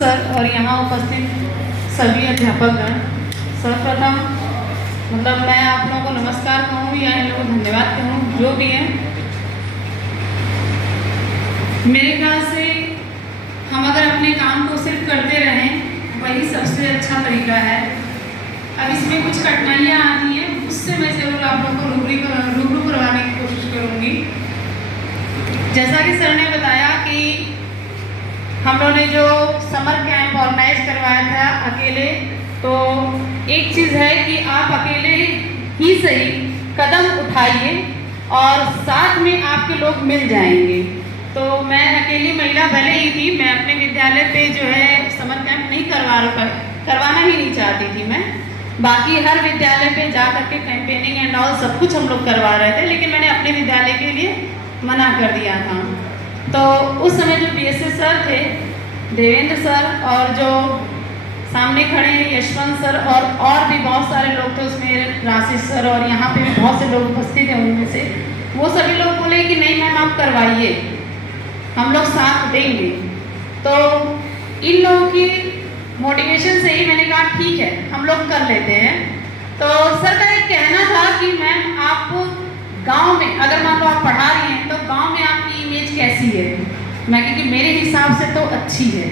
Sir और यहाँ उपस्थित सभी अध्यापकगण, सर्वप्रथम मैं आप लोगों को नमस्कार कहूँ या इन लोगों को धन्यवाद कहूँ, जो भी है। मेरे ख्याल से हम अगर अपने काम को सिर्फ करते रहें वही सबसे अच्छा तरीका है। अब इसमें कुछ कठिनाइयाँ आती हैं, उससे मैं ज़रूर आप लोगों को रूबरू करवाने की कोशिश करूँगी। जैसा कि सर ने बताया कि हम लोगों ने जो समर कैंप ऑर्गेनाइज करवाया था अकेले, तो एक चीज़ है कि आप अकेले ही सही कदम उठाइए और साथ में आपके लोग मिल जाएंगे। तो मैं अकेली महिला भले ही थी, मैं अपने विद्यालय पे जो है समर कैंप नहीं करवाना ही नहीं चाहती थी मैं। बाकी हर विद्यालय पे जा करके कैंपेनिंग एंड ऑल सब कुछ हम लोग करवा रहे थे, लेकिन मैंने अपने विद्यालय के लिए मना कर दिया था। तो उस समय जो बीएसएस सर थे, देवेंद्र सर, और जो सामने खड़े हैं यशवंत सर, और भी बहुत सारे लोग थे उसमें, राशिद सर, और यहाँ पे भी बहुत से लोग उपस्थित हैं। उनमें से वो सभी लोग बोले कि नहीं मैम आप करवाइए, हम लोग साथ देंगे। तो इन लोगों की मोटिवेशन से ही मैंने कहा ठीक है हम लोग कर लेते हैं। तो सर का एक कहना था कि मैम आप गांव में अगर मान लो आप पढ़ा रही हैं तो गांव में आपकी इमेज कैसी है? मैं क्योंकि मेरे हिसाब से तो अच्छी है।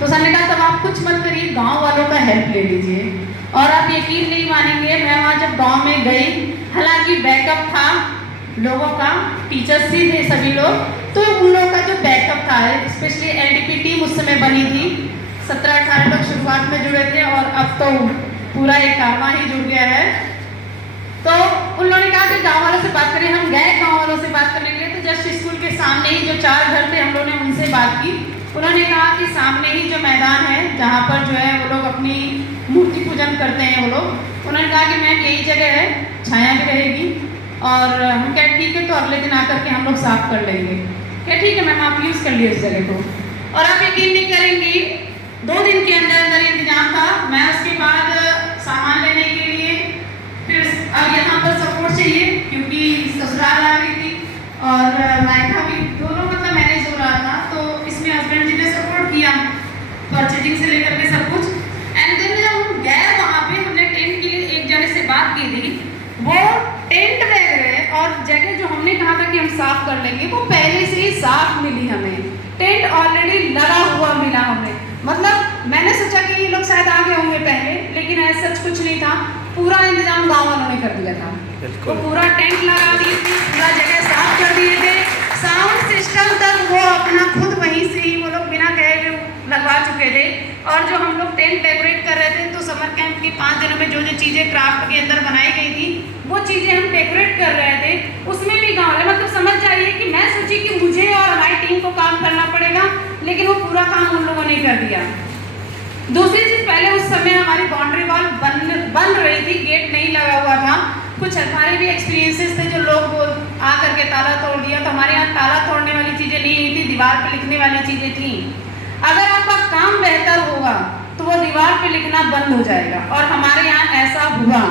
तो सर ने कहा तब आप कुछ मत करिए, गांव वालों का हेल्प ले लीजिए। और आप यकीन नहीं मानेंगे, मैं वहाँ जब गांव में गई, हालांकि बैकअप था लोगों का, टीचर्स ही थे सभी लोग, तो उन लोगों का जो बैकअप था, स्पेशली एलडीपी टीम उस समय बनी थी, 17-18 लोग शुरुआत में जुड़े थे और अब तो पूरा एक कारवां ही जुड़ गया है। तो उन लोगों ने कहा कि गाँव वालों से बात करिए। हम गए गाँव वालों से बात करने के लिए, तो जस्ट स्कूल के सामने ही जो 4 घर थे हम लोगों ने उनसे बात की। उन्होंने कहा कि सामने ही जो मैदान है जहाँ पर जो है वो लोग अपनी मूर्ति पूजन करते हैं वो लोग, उन्होंने कहा कि मैम यही जगह है, छाया भी रहेगी। और हम क्या ठीक है, तो अगले दिन आकर के हम लोग साफ कर लेंगे। क्या ठीक है मैम आप यूज़ कर लिए इस जगह को। और आप यकीन नहीं करेंगी, 2 दिन के अंदर अंदर इंतजाम था। मैं उसके बाद सामान लेने के लिए फिर अब यहाँ पर सपोर्ट चाहिए क्योंकि ससुराल आ गई थी और मायका भी, दोनों मैनेज हो रहा था। तो इसमें हस्बैंड जी ने सपोर्ट किया, परचेजिंग से लेकर के सब कुछ। एंड देन जब हम गए वहाँ पे, हमने टेंट के लिए एक जने से बात की थी, वो टेंट ले गए और जगह जो हमने कहा था कि हम साफ कर लेंगे वो पहले से ही साफ मिली हमें, टेंट ऑलरेडी लगा हुआ मिला हमें। मैंने सोचा कि ये लोग शायद आगे होंगे पहले, लेकिन ऐसा सच कुछ नहीं था। पूरा इंतजाम गांव वालों ने कर दिया था, तो पूरा टेंट लगा दिए थे, पूरा जगह साफ कर दिए थे, साउंड सिस्टम तक वो अपना खुद वहीं से ही वो लोग बिना कहे लगवा चुके थे। और जो हम लोग टेंट डेकोरेट कर रहे थे, तो समर कैंप के 5 दिनों में जो जो चीज़ें क्राफ्ट के अंदर बनाई गई थी वो चीज़ें हम डेकोरेट कर रहे थे, उसमें भी गाँव वाले, समझ जाइए कि मैं सोची कि मुझे और हमारी टीम को काम करना पड़ेगा, लेकिन वो पूरा काम उन लोगों ने कर दिया। दूसरी चीज़, पहले उस समय हमारी बाउंड्री वॉल बन रही थी, गेट नहीं लगा हुआ था। कुछ हमारे भी एक्सपीरियंसेस थे, जो लोग आ करके ताला तोड़ दिया। तो हमारे यहाँ ताला तोड़ने वाली चीज़ें नहीं थी, दीवार पे लिखने वाली चीज़ें थी। अगर आपका काम बेहतर होगा तो वो दीवार पे लिखना बंद हो जाएगा, और हमारे यहाँ ऐसा हुआ।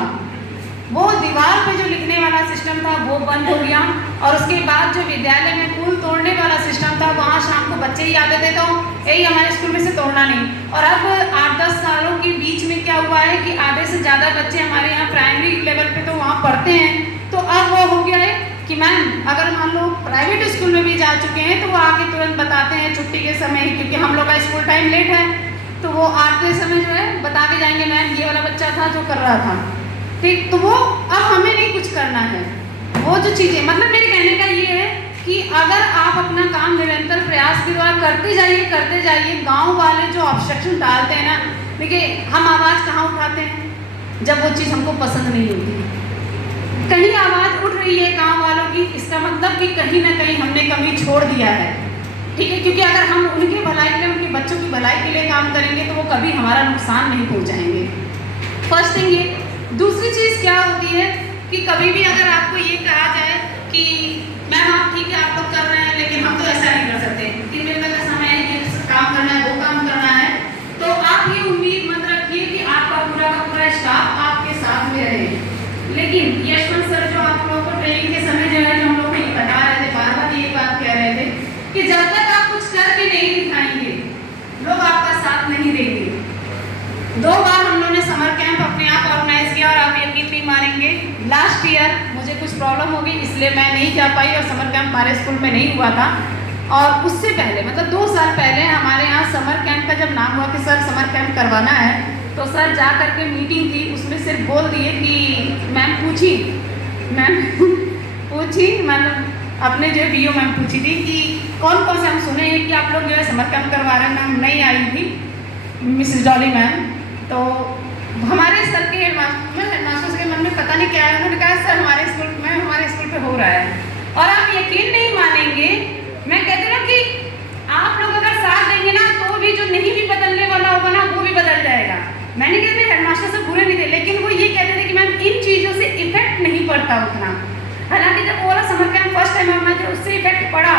वो दीवार पे जो लिखने वाला सिस्टम था वो बंद हो गया, और उसके बाद जो विद्यालय में फूल तोड़ने वाला सिस्टम था, वहाँ शाम को बच्चे ही आते थे, तो यही हमारे स्कूल में से तोड़ना नहीं। और अब 8-10 सालों के बीच में क्या हुआ है कि आधे से ज़्यादा बच्चे हमारे यहाँ प्राइमरी लेवल पे तो वहाँ पढ़ते हैं। तो अब वो हो गया है कि मैम अगर मान लो प्राइवेट स्कूल में भी जा चुके हैं तो वो आके तुरंत बताते हैं छुट्टी के समय, क्योंकि हम लोग का स्कूल टाइम लेट है, तो वो आते समय जो है बता के जाएंगे मैम ये वाला बच्चा था जो कर रहा था, ठीक। तो वो अब हमें नहीं कुछ करना है। वो जो चीज़ें, मेरे कहने का ये है कि अगर आप अपना काम निरंतर प्रयास के द्वारा करते जाइए, गांव वाले जो ऑब्स्ट्रक्शन डालते हैं ना, देखिए हम आवाज़ कहाँ उठाते हैं जब वो चीज़ हमको पसंद नहीं होती। कहीं आवाज़ उठ रही है गांव वालों की, इसका मतलब कि कहीं ना कहीं हमने कमी छोड़ दिया है, ठीक है। क्योंकि अगर हम उनके भलाई के लिए, उनके बच्चों की भलाई के लिए काम करेंगे तो वो कभी हमारा नुकसान नहीं पहुँचाएंगे। फर्स्ट थिंग ये। दूसरी चीज़ क्या होती है कि कभी भी अगर आपको ये कहा जाए कि मैम आप ठीक है आप लोग कर रहे हैं, लेकिन हम तो ऐसा नहीं कर सकते, 3 बजे तक का समय है, ये काम करना है, वो काम करना है, तो आप ये उम्मीद मत रखिए कि आपका पूरा का पूरा स्टाफ आपके साथ में रहे। लेकिन यशवंत सर जो आप लोगों को ट्रेनिंग के समय जो है, जो हम लोग को ये बता रहे थे, बार-बार ये बात कह रहे थे कि जब तक आप कुछ करके नहीं दिखाएंगे लोग आपका साथ नहीं देंगे। 2 बार हम लोगों ने समर कैंप अपने आप ऑर्गेनाइज किया और आप यकीन नहीं मानेंगे, लास्ट ईयर मुझे कुछ प्रॉब्लम हो गई इसलिए मैं नहीं जा पाई और समर कैंप हमारे स्कूल में नहीं हुआ था। और उससे पहले मतलब 2 साल पहले हमारे यहाँ समर कैंप का जब नाम हुआ कि सर समर कैंप करवाना है, तो सर जा करके मीटिंग थी, उसमें सिर्फ बोल दिए कि मैम पूछी मैंने अपने जो बीओ मैम पूछी थी कि कौन कौन से हम सुने हैं कि आप लोग जो है समर कैंप करवा रहे हैं। मैम नहीं आई थी, मिसेस डॉली मैम। तो हमारे सर के हेडमास्टर के मन में पता नहीं क्या है, उन्होंने कहा सर हमारे स्कूल पे हो रहा है। और आप यकीन नहीं मानेंगे, मैं कहती हूँ कि आप लोग अगर साथ देंगे ना तो भी जो नहीं भी बदलने वाला होगा ना वो भी बदल जाएगा। मैंने कहते हेडमास्टर से बुरे नहीं थे, लेकिन वो ये कहते थे कि मैम इन चीज़ों से इफेक्ट नहीं पड़ता उतना। हालांकि जब वो वाला समर कैंप फर्स्ट टाइम हमारा जो उससे इफेक्ट पड़ा,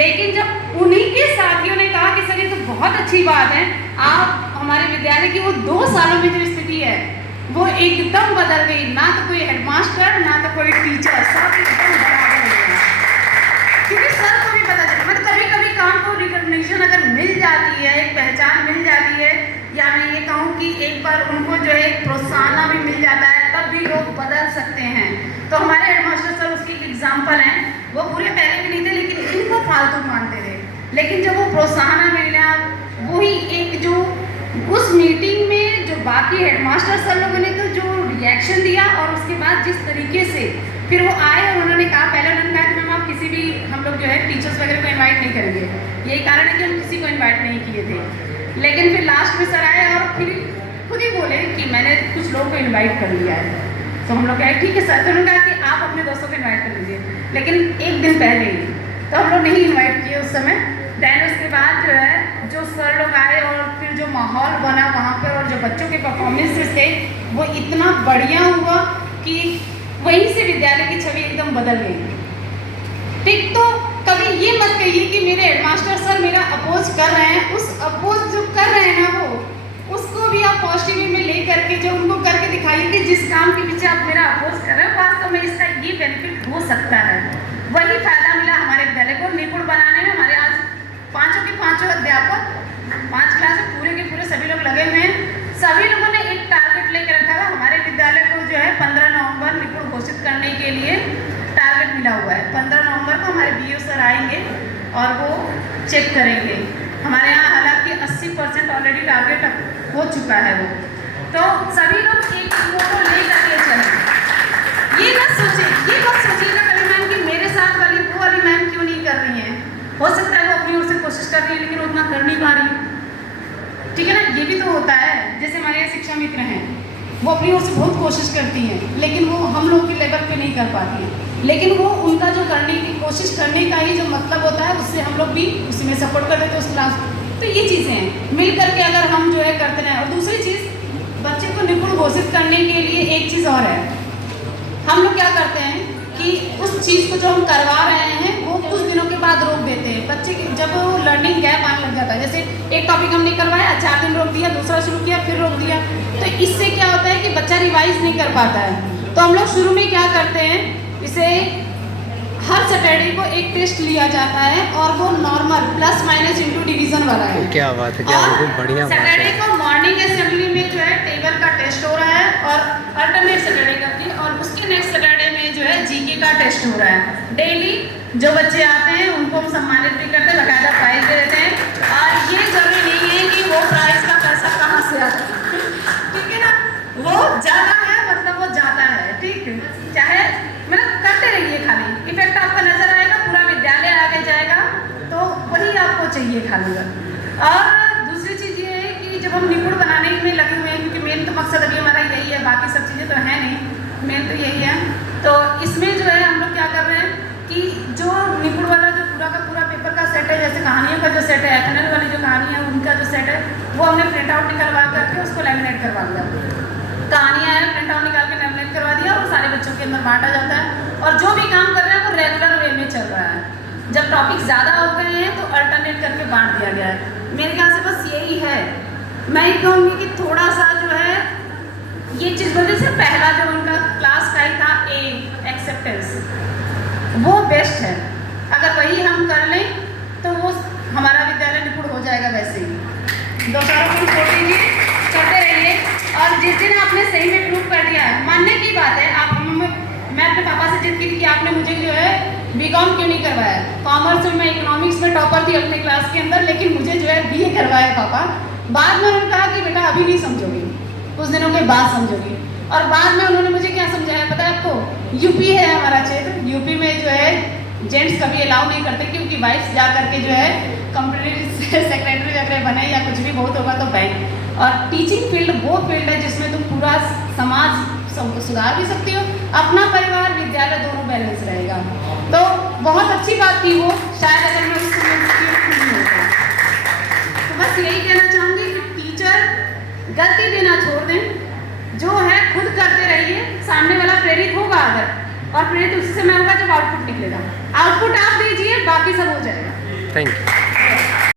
लेकिन जब उन्हीं के साथियों ने कहा कि सर ये तो बहुत अच्छी बात है, आप हमारे विद्यालय की वो 2 सालों में जो स्थिति है वो एकदम बदल गई। ना तो कोई हेडमास्टर ना तो कोई टीचर, सब एकदम बराबर हो गया। क्योंकि सर को भी पता चला, मतलब कभी कभी काम को रिकॉग्निशन अगर मिल जाती है, एक पहचान मिल जाती है, या मैं ये कहूँ कि एक बार उनको जो है प्रोत्साहन भी मिल जाता है, तब भी लोग बदल सकते हैं। तो हमारे हेडमास्टर सर उसकी एग्जाम्पल हैं। वो पूरे पहले भी नहीं थे लेकिन इनको फालतू मानते थे, लेकिन जब वो प्रोत्साहन मिला, वही एक जो उस मीटिंग में जो बाकी हेडमास्टर सर लोगों ने तो जो रिएक्शन दिया, और उसके बाद जिस तरीके से फिर वो आए और उन्होंने कहा, पहले उन्होंने कहा कि मैम आप किसी भी हम लोग जो है टीचर्स वगैरह को इन्वाइट नहीं करेंगे, यही कारण है कि हम किसी को इन्वाइट नहीं किए थे। लेकिन फिर लास्ट में सर आए और फिर खुद ही बोले कि मैंने कुछ लोगों को इन्वाइट कर लिया है। तो हम लोग कहे ठीक है सर। तो उन्होंने कहा कि आप अपने दोस्तों को इन्वाइट कर लीजिए, लेकिन एक दिन पहले ही तो हम लोग नहीं इन्वाइट किए उस समय। दैन उसके बाद जो है जो सर लोग आए और फिर जो माहौल बना वहाँ पर और जो बच्चों के परफॉर्मेंसेस थे वो इतना बढ़िया हुआ कि वहीं से विद्यालय की छवि एकदम बदल गई। ठीक, तो कभी ये मत कहिए कि मेरे हेडमास्टर सर मेरा अपोज कर रहे हैं, उस अपोज जो कर रहे हैं ना वो उसको भी आप पॉजिटिव में ले करके जो उनको करके दिखाइए कि जिस काम के पीछे आप मेरा अपोज कर रहे हैं वास्तव में इसका ये बेनिफिट हो सकता है। वही फायदा मिला हमारे विद्यालय को निपुण बनाने में। हमारे आज 5 के 5 अध्यापक 5 क्लास में पूरे के पूरे सभी लोग लगे हुए हैं। सभी लोगों ने एक टारगेट लेकर रखा है। हमारे विद्यालय को जो है 15 नवंबर निपुण घोषित करने के लिए टारगेट मिला हुआ है। 15 नवंबर को हमारे बीओ सर आएंगे और वो चेक करेंगे। हमारे यहाँ हालांकि 80% ऑलरेडी टारगेट हो चुका है वो। तो सभी लोग एक फोटो ले करके चलें। ये मत सोचिएगा कभी मैम कि मेरे साथ वाली वो वाली मैम क्यों नहीं कर रही हैं। हो सकता है वो अपनी ओर से कोशिश कर रही है लेकिन उतना कर नहीं पा रही, ठीक है ना। ये भी तो होता है। जैसे हमारे यहाँ शिक्षा मित्र हैं, वो अपनी ओर से बहुत कोशिश करती हैं लेकिन वो हम लोग के लेवल पे नहीं कर पाती हैं। लेकिन वो उनका जो करने की कोशिश करने का ही जो मतलब होता है उससे हम लोग भी उसी में सपोर्ट कर देते हैं उस क्लास। तो ये चीज़ें हैं, मिल करके अगर हम जो है करते रहें। और दूसरी चीज़, बच्चे को निपुण घोषित करने के लिए एक चीज़ और है। हम लोग क्या करते हैं कि उस चीज़ को जो हम करवा रहे हैं वो कुछ दिनों के बाद रोक देते हैं। बच्चे जब वो लर्निंग गैप आने लग जाता है, जैसे एक टॉपिक हमने करवाया 4 दिन रोक दिया, दूसरा शुरू किया फिर रोक दिया, तो इससे क्या होता है कि बच्चा रिवाइज नहीं कर पाता है। तो हम लोग शुरू में क्या करते हैं, इसे हर सैटरडे को एक टेस्ट लिया जाता है और वो normal plus minus into division वाला है। क्या बात है, क्या बढ़िया बात है। सैटरडे को मॉर्निंग असेंबली में जो है टेबल का टेस्ट हो रहा है और अल्टरनेट सैटरडे का भी, और उसके नेक्स्ट सैटरडे में जो है जीके का टेस्ट हो रहा है। डेली जो बच्चे आते हैं उनको हम सम्मानित भी करते हैं, बकायदा प्राइज दे देते हैं। और ये जरूरी नहीं है कि वो प्राइज का पैसा कहाँ से आता है, ठीक है ना। वो ज़्यादा है मतलब वो जाता है, ठीक है। चाहे मतलब करते रहिए, खाली इफेक्ट आपका नजर आएगा, पूरा विद्यालय आगे जाएगा, तो वही आपको चाहिए खाली। और दूसरी चीज़ ये है कि जब हम निपुण बनाने में लगे हुए हैं, क्योंकि मेन तो मकसद अभी हमारा यही है, बाकी सब चीज़ें तो है नहीं, मेन तो यही है। तो इसमें जो है हम लोग क्या कर रहे हैं कि जो निपुण वाला जो पूरा का पूरा पेपर का सेट है, जैसे कहानियों का जो सेट है, एफएनएल वाली जो कहानी है उनका जो सेट है, वो हमने प्रिंट आउट निकलवा करके उसको लैमिनेट करवा दिया। कहानियाँ है प्रिंट आउट निकाल के लैमिनेट करवा दिया और सारे बच्चों के अंदर बांटा जाता है। और जो भी काम कर रहे हैं वो रेगुलर वे में चल रहा है। जब टॉपिक ज़्यादा हो गए हैं तो अल्टरनेट करके बांट दिया गया है। मेरे ख्याल से बस यही है। मैं ये कहूँगी कि थोड़ा सा जो है ये चीज़ बोलते से पहला जो उनका क्लास का ही था एक्सेप्टेंस, वो बेस्ट है। अगर वही हम कर लें तो वो हमारा विद्यालय निपुण हो जाएगा वैसे ही। दोषारोपण छोड़ दीजिए, करते रहिए। और जिस दिन आपने सही में प्रूव कर दिया, मानने की बात है, आप मैं अपने पापा से जिद की थी कि आपने मुझे जो है बीकॉम क्यों नहीं करवाया। कॉमर्स में, मैं इकोनॉमिक्स में टॉपर थी अपने क्लास के अंदर, लेकिन मुझे जो है बीए करवाया पापा। बाद में उन्होंने कहा कि बेटा अभी नहीं समझोगी, कुछ दिनों के बाद समझोगी। और बाद में उन्होंने मुझे क्या समझाया पता है आपको? यूपी है हमारा क्षेत्र, यूपी में जो है जेंट्स कभी अलाउ नहीं करते, क्योंकि वाइफ जा करके जो है कंपनी सेक्रेटरी वगैरह बने या कुछ भी बहुत होगा तो बैंक। और टीचिंग फील्ड वो फील्ड है जिसमें तुम पूरा समाज सुधार भी सकती हो, अपना परिवार विद्यालय दोनों बैलेंस रहेगा। तो बहुत अच्छी बात थी वो, शायद अगर मैं उस समय नहीं होता। तो बस यही कहना चाहूँगी कि टीचर गलती देना छोड़ दें, जो है खुद करते रहिए, सामने वाला प्रेरित होगा अगर, और प्रेरित उसी समय होगा जब आउटपुट निकलेगा। आउटपुट आप दीजिए, बाकी सब हो जाएगा। Thank you.